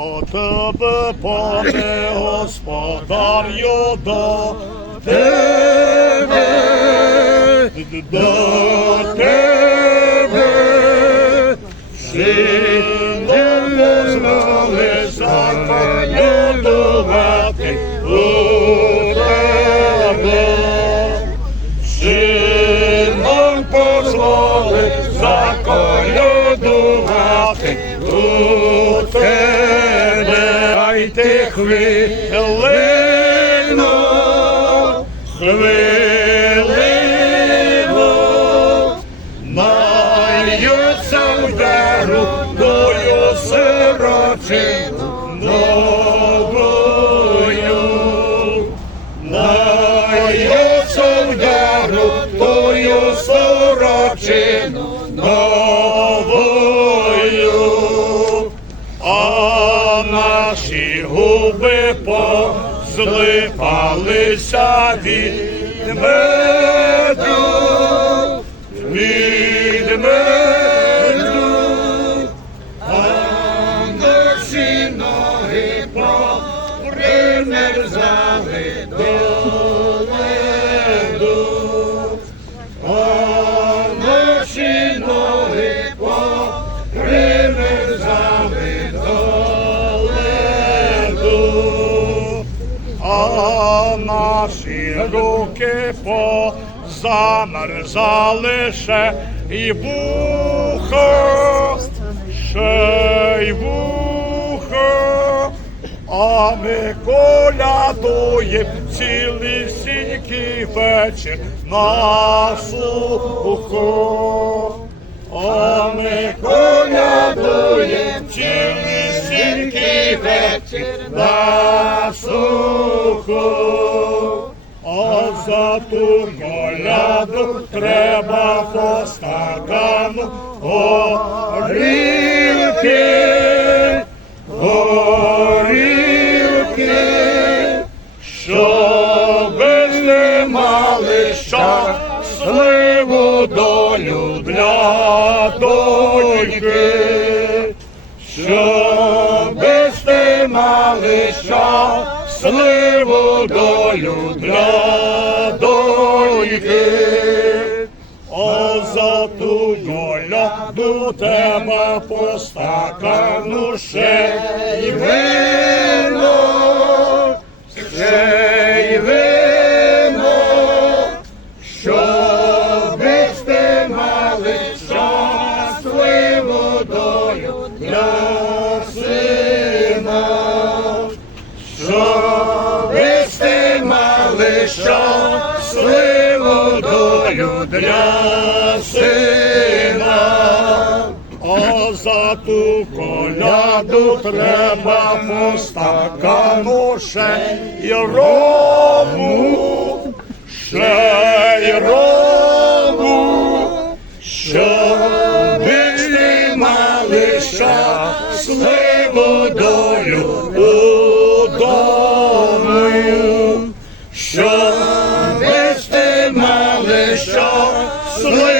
О тебе, пане господарю, до тебе, до тебе, всі не заколядувати у тебе. Сином послали заколядувати у тебе. Дайте хвилину, хвилину, Нальється в дару, дою сирочину губи позлипалися від меду, від меду, а наші ноги попримерзали до наші руки позамерзали ще і вухо, ще й вухо, а ми колядуєм цілісінький вечір на сухо. А ми колядуєм цілісінький вечір на сухо. А за ту коляду треба по стакану горілки, горілки, щоби не мали щасливу долю для доньки, щоби сте мали щасливу долю для доньки. О, за ту доляду тебе по стакану ще й вино, ще й вино, Ти щасливу долю для сина, а за ту коляду треба постака, стакану ще й рому, ще й рому, щоби ж мали щасливу долю удому. Absolutely.